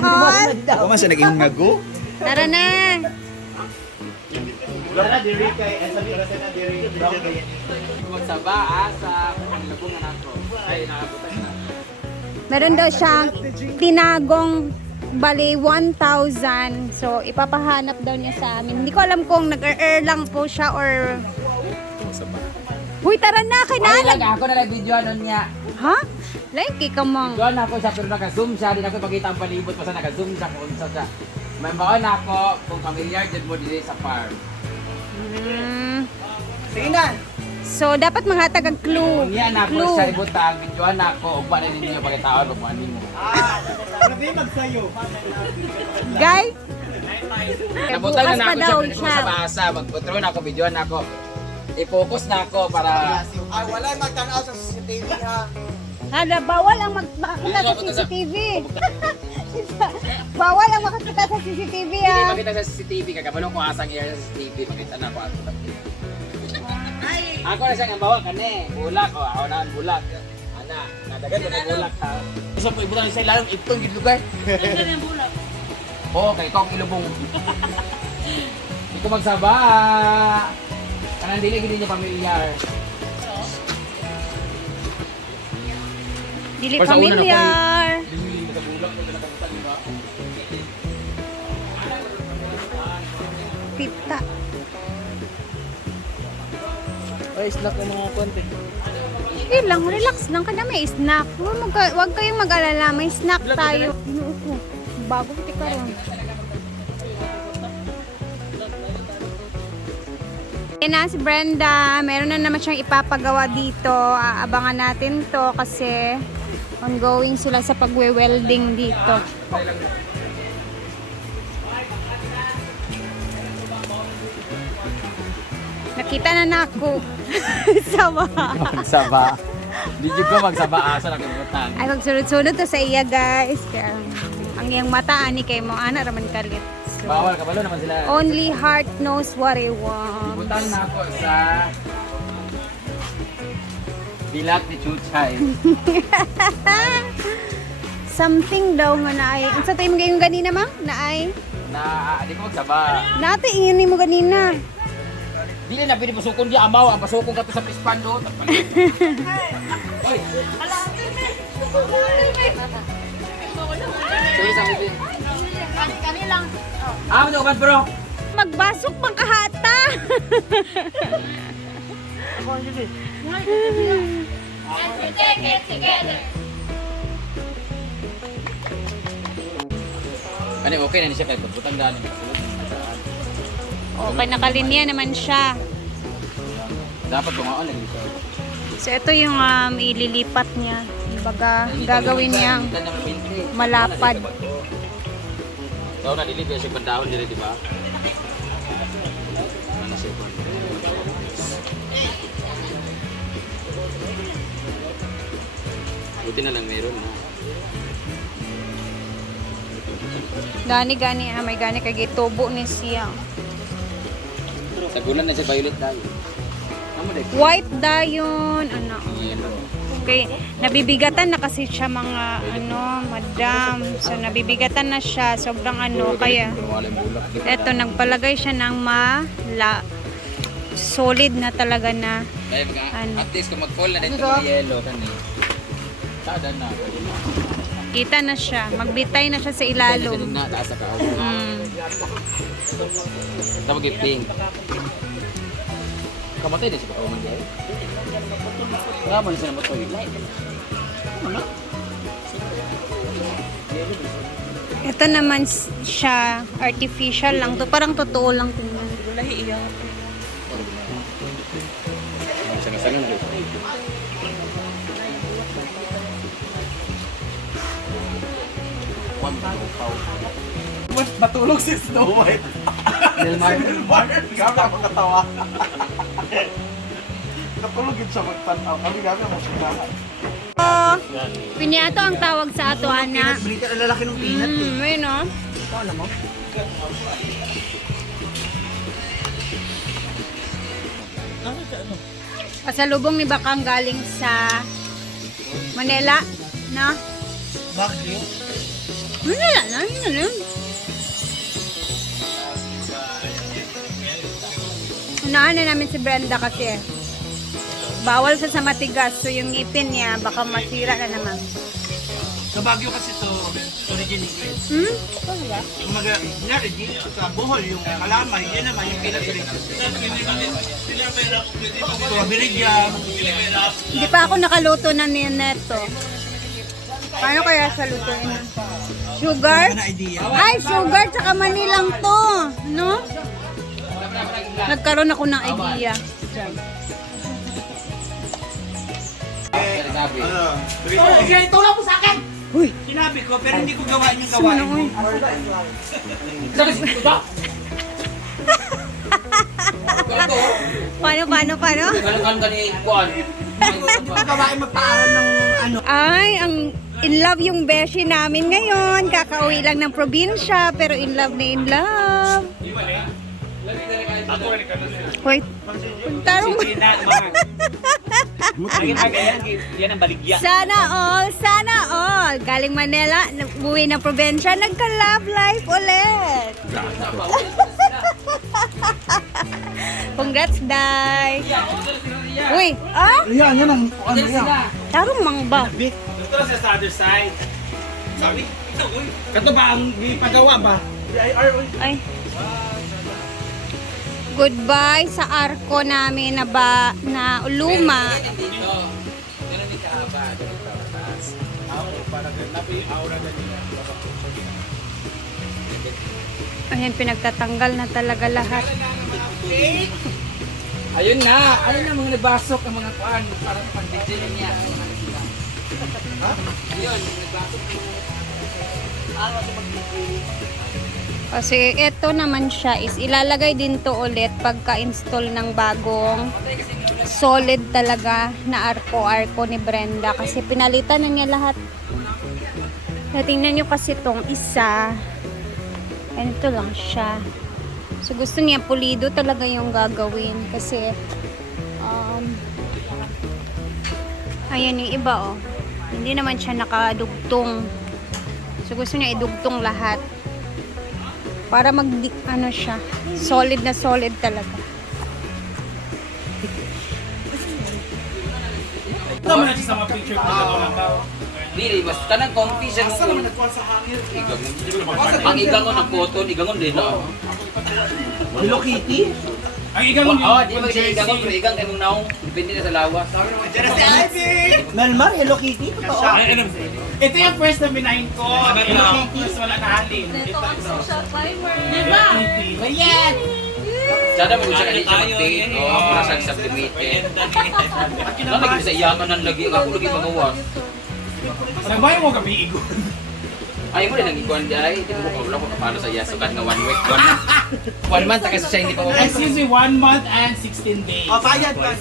lang, all. Ako man sa naging ngago. Tara na. Wala diri kay sabi ra sa diri. Magsaba sa labungan ako. Ay nakabutan na. Meron daw siyang tinagong bali 1,000. So, ipapahanap daw niya sa amin. Hindi ko alam kung nag-earn lang po siya or... Uy, tara na, Ay kinalag. lang ako na lang video nun niya. Ha? Like, ikaw mong... Doon ako siya pero naka-zoom siya. Di na ako pakita ang palibot pa sa naka-zoom siya kung unsa siya. May baon ako kung familiar dyan mo dito sa farm. Sige na. So, dapat manghatag ang clue. Kung yan ako Clue. siya ibutang videoan ako ug pa na ninyo pakitaon ug kuan nimo. Grabe magsayo. Guy? Nabutang Bukas na pa ako daw siya siya. sa basa. Magputro na ako videoan ako. I-focus na ako para Ay wala magtanaw sa CCTV ha. Hala, bawal ang makakita sa CCTV. Bawal ang makakita sa CCTV, hindi ah. makita sa CCTV kagabalo ko asang iya sa CCTV makita na ako ato. Ako na siya nga bawa kani. Bulak o ako na ang bulak. Ana, nadagan ko na bulak ha. Gusto mo ibutan sa ilalim itong gid lugar. Ano bulak? Oh, kay kong ilubong. Hindi ko magsaba. Kanang dili gid niya familiar. Dili Para sa una na familiar. Dili sa bulak ko nakabutan di ba? Pita. Ay snack ng mga konti. Sige lang, relax lang ka na, may snack. Huwag kayong mag-alala, may snack tayo. Inuupo. Bagong tikaron. Yan na si Brenda. Meron na naman siyang ipapagawa dito. Aabangan natin to kasi ongoing sila sa pagwe-welding dito. Nakita na na ako. Sama. Magsaba. Di jud ko magsaba asa na kibutan. Ay, magsunod-sunod to sa iya, guys. Kaya, ang iyang mata, ani kay mo, ana, raman kalit. So, Bawal kabalo naman sila. only heart knows what I want. Ibutan na ako sa Bilat ni Chuchay. Something daw nga na ay. Ang sa tayo mo gayong ganina, ma? Na ay. Na di ko magsaba. Nati, ingin mo ganina. Dili na pili pasukon di amaw ang pasukon ka to sa pispan do. Oy. Sorry sa mga. Kani lang. Ah, mo ba bro? Magbasok pang kahata. Ano okay na ni siya kay pagputang daan. Okay, nakalinya naman siya. Dapat tumaon lang dito. So, ito yung ililipat niya. Baga, gagawin niyang malapad. Daw na dili siya pandahon dili di ba? Ano siya pa? Buti na lang meron na. Gani, may gani kay gitubo ni siya. Sa gulan na siya violet dahil. Amo dai. White dayon, ano. Yellow. Okay, nabibigatan na kasi siya mga madam. So nabibigatan na siya, sobrang kaya eto nagpalagay siya ng solid na talaga na. Dahil Ano? at least kung mag-fall na dito ng yellow kani. Sada na. Kita na siya, magbitay na siya sa Lalo. ilalom. Na taas sa kao. Tawag yung pink. Kamatay din siya ba? Oman dahil? Nga mo siya na matoy. Ano? Ito naman siya, artificial lang to, parang totoo lang tingnan. Lahi iya. Sangat-sangat dito. Matulog si Snow White. Delmar. Gabi ako katawa. Natulog yun siya magtanaw. Kami gabi mo siya. Oh, pinyato ang tawag sa ato, ana. Brita ang lalaki ng peanut eh. Ayun, no? Ito alam mo? Pasalubong ni Bakang galing sa Manila, no? Bakit yun? Manila lang. Ano yun? Unahan na namin si Brenda kasi bawal siya sa matigas. So yung ngipin niya baka masira na naman. Sa Baguio kasi to originate. Hmm? Yung mga originate sa Bohol, yung kalamay, yan naman yung pinag-originate. Strawberry jam. Hindi pa ako nakaluto na ni Neto. Paano kaya sa lutuin? Sugar? Ano idea? Ay, sugar tsaka manilang to. No? Nagkaroon ako ng idea. Sinabi. Tulong mo sa akin! Uy! Sinabi ko, pero hindi ko gawain yung gawain mo. Paano? Galang ka ni Juan. Hindi ko gawain magpaaral ng ano. Ay, ang in love yung beshi namin ngayon. Kakauwi lang ng probinsya, pero in love na in love. Wait. Tarong. Yan ang baligya. Sana all. Galing Manila, uwi ng probinsya, nagka-love life ulit. Congrats, Day. Uy, Yan ang ano yan. tarong mangba. Ito na sa other side. Sabi? Kato ba ang ipagawa ba? Ay. Goodbye sa arko namin na luma. Dito. Ganun din kahaba. Ganun ka mataas. Ayan, pinagtatanggal na talaga lahat. Ayun na mga nagbasok ang mga kuan. Parang pang-DJ niya. Yun, nagbasok. Kasi ito naman siya is ilalagay din to ulit pagka-install ng bagong solid talaga na arko ni Brenda. Kasi pinalitan na niya lahat. Tingnan nyo kasi tong isa. Ganito lang siya. So gusto niya pulido talaga yung gagawin. Kasi ayan yung iba oh. Hindi naman siya nakadugtong. So gusto niya idugtong lahat. Para ano siya, solid na solid talaga. Ito mo na sa mga picture ko na lang daw. Dili, mas kanang comfy siya Asa mo. naman nagkuhan sa hangin? Ang igangon ng photo, igangon din no. Hello Kitty? Ang igang Oh, di ba siya igangon pero igang kay mong naong depende na sa lawas. Melmar, Hello Kitty? Totoo. Ay, ano, ito yung first na binahin ko. First wala na halin. Ito ang social fiber. Diba? Ayan! Sada mo siya kanina siya mag-paint. Oh, para siya sublimated. Lagi sa iyaman ng lagi, ako lagi magawas. Nagbayo mo kami igon. Ayaw mo rin ang ikuan di ay, hindi mo ko wala ko paano sa yasukat nga 1 week. 1 month kasi siya hindi pa mo. Excuse me, 1 month and 16 days. O, bayad pa.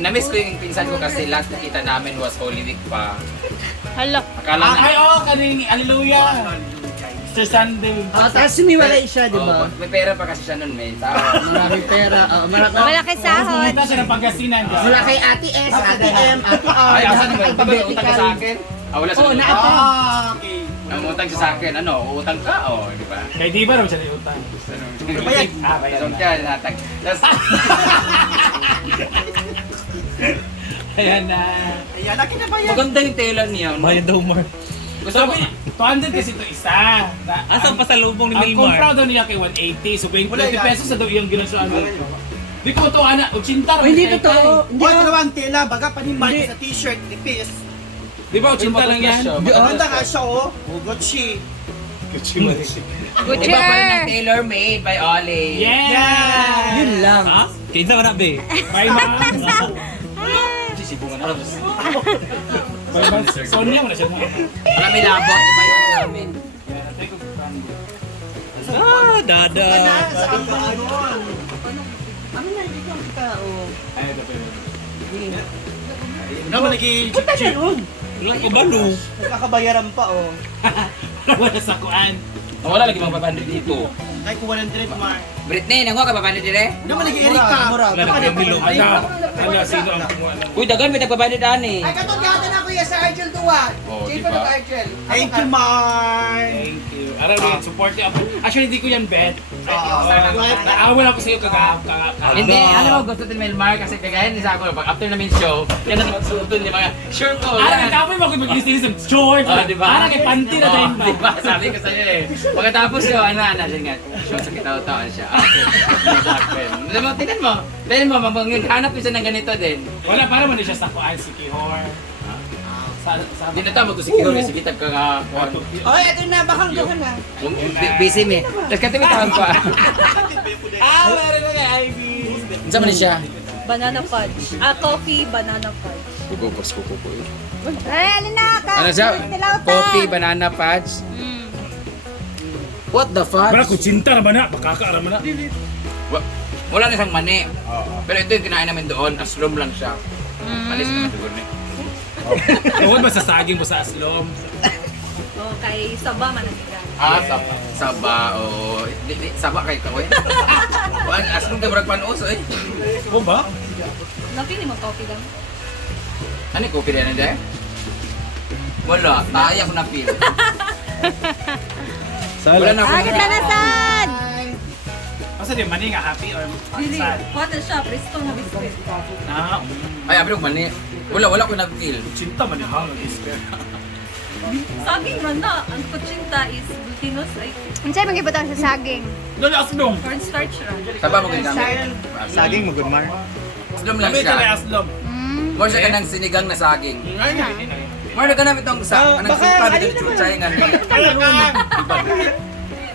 Na-miss ko yung pinsan ko kasi last nakita namin was Holy Week pa. Hala. Akala na. Ay, oh, kaning hallelujah. Sir Sunday. Tapos sumiwalay siya, di ba? Oh, may pera pa kasi siya nun, may tao. Maraming pera. Malaki sahod. Kita siya ng Pangasinan. di ba? Wala kay Ate S, Ate M, Ate R. Ay, asa naman, ba may utang ka sa akin? Ah, wala sa utang. Okay. Ang utang siya sa akin, ano, utang ka, oh, di ba? Kay di ba raw siya na utang? Bayad. Ah, bayad So, na. kaya natag. Tapos, Ayan na. Ayan, laki na bayad. maganda yung tela niya. no? Bayad daw, Mar. Gusto mo? Sabi, 200 kasi ito isa. Asan pa sa lubong ni Ang Maymar? kumpra daw niya kay 180. So, 20 Wala yan. pesos na daw yung ginasuan mo. Di ko ito, anak. 80 raw. Hindi kay totoo. Tay. Hindi naman tela, baga pa ni Mike sa t-shirt, ni Pies. Di ba 80 lang yan? Maganda nga siya, oh. Gucci. Gucci Iba pa rin ang tailor-made by Ollie. Yeah! Yun lang. Ha? Kinsa ka na, be? Bye, ma'am. Sibungan na. Bye, ma'am. Sonia mo na siya mo. Wala may labot, iba yung ano namin. Ah, dada. Saan ba yun? Ano na, hindi ko ang tao. Ay, ito pa yun. Naman Punta siya yun. Wala ko ba, no? Nakakabayaran pa, oh. Wala sa kuan. Wala lagi mga 500 dito. Ay, kung 100, Mar. Britney, nanguha ka 500 dire? Naman nag-i-eric ka. Wala na yung bilo. Ano, sino ang kumuha ng... Uy, dagan may tagpapayad ani. Ay, katong gata na kuya sa Argel Duwa. Oh, Chief diba? of Argel. Thank you, Mar. Thank you. Alam mo yun, support you ako. Actually, hindi ko yan bet. Oo. Naawal ako sa'yo Hindi, ano mo gusto din Melmar kasi kagaya ni sa ako pag after namin show, yan ang magsusunod ni mga sure ko. Alam, tapos mo ako mag-list ng short. Oh, di ba? Parang kay panty na tayo ba? Di ba? Sabi ko sa'yo eh. Pagkatapos yun, ano, siya nga, show sa kitaw-tawan siya. Okay. Tignan mo, maghanap siya ng ganito din. Wala, para man siya sa kuan si Kihor. Sa Hindi na tama to si Kihor, si Kitag ka nga. Oy, ito na, bakang doon na. Busy me. Tapos katimitawan pa. Meron na kay Ivy. Saan man siya? Banana fudge. Coffee, banana fudge. Gugupos ko po. Ay, alin na ka? Ano siya? Tilawta. Coffee, banana fudge. What the fuck? Wala, kutsinta naman na. Makakaara man na. Wala na siyang mani. Pero ito yung kinain namin doon, aslom lang siya. Malis naman siguro ni. Tungkol ba sa saging mo sa aslom? O, kay Saba managigan. Saba. Saba, o... Saba kay Kawoy. Wala, aslom kayo marag panuso eh. O ba? Napili mo coffee lang. Ano yung coffee na dahil? Wala, tayo ako na-feel. Wala na ako. Ah, kita na sad. Asa di mani nga happy or Dili, sad? kuha na siya, presto na biscuit. Ah, Ay, abri ko mani. Wala ko na-feel. kutsinta man yung hang isker. Saging man na, ang kutsinta is glutinous, ay Unsay magibutang sa saging? Dali aslom. cornstarch ra. Saba mo ganyan gamit. Saging mo, good, Mar. Aslom lang Kami dali siya. aslom. More siya ka ng sinigang na saging. More na ganap itong anong suka dito chuchay nga ni.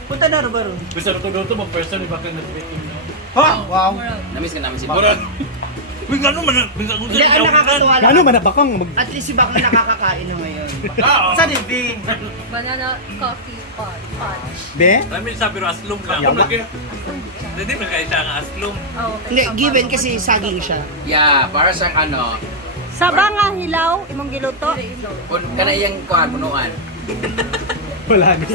Punta na, Robaro. Bisa luto-luto mo person ni bakang nag-tweeting no. Ha? Wow. Namiss ka namin si Buran. Bakang. Uy, gano'n man. Gano'n Hindi, ang nakakatuwa lang. Ano man na bakang At least si Bakang nakakakain na ngayon. Ah, Sa dibding. Banana coffee fudge. Be? Amin sa pero aslom ka. Yawa. Hindi man kayo siya nga aslom. Oh, Hindi, given kasi saging siya. Yeah, para siyang ano, Saba nga hilaw, imong giluto. kana iyang kuhan punuan. Wala na.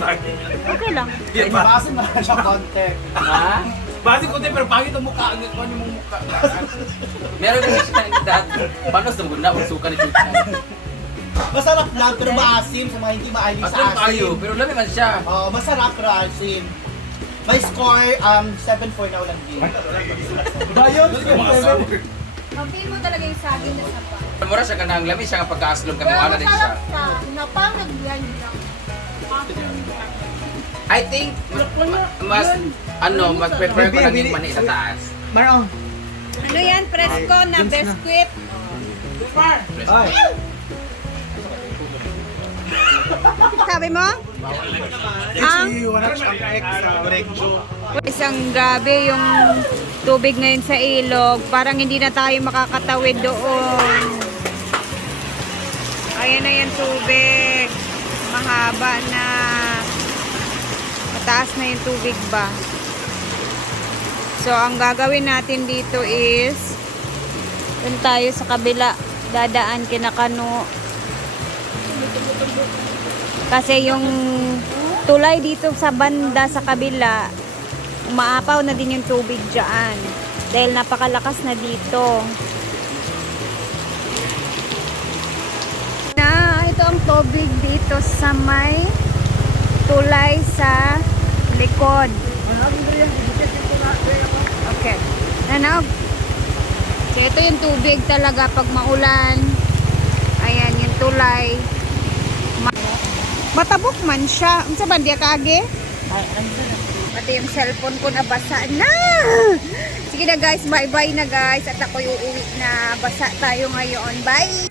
Okay lang. Ay, mabasa na siya content. Ha? Basi ko din pero pangit ang mukha. Ano yung mukha? Meron din siya ng dati. Paano sa muna kung suka ni chuchay? Masarap lang, pero maasim sa mga hindi maalim sa Aslom tayo, asim. pero lami man siya. Oo, masarap pero asim. My score, 7-4 na ulang game. Bayon, Mapil mo talaga yung saging na saba. Mura siya kanang lami siya nga pagka-aslom kami wala din siya. ka. Napang nag-blend lang. I think mas prefer ko lang yung mani sa taas. Marong. Ano yan? Fresco na biscuit. Ay. Sabi mo? Ang Wala siyang extra recto. isang grabe yung tubig ngayon sa ilog. Parang hindi na tayo makakatawid doon. Ayan na yung tubig. Mahaba na. Mataas na yung tubig ba? So, ang gagawin natin dito is dun tayo sa kabila. Dadaan kinakano. Kasi yung tulay dito sa banda sa kabila, umaapaw na din yung tubig dyan. Dahil napakalakas na dito. Ito ang tubig dito sa may tulay sa likod. Okay. Nanog. So, ito yung tubig talaga pag maulan. Ayan, yung tulay. Matabok man siya. Unsa ba diya kaage? Pati yung cellphone ko nabasa na. Sige na guys, bye-bye na guys. At ako'y uuwi na. Basa tayo ngayon. Bye!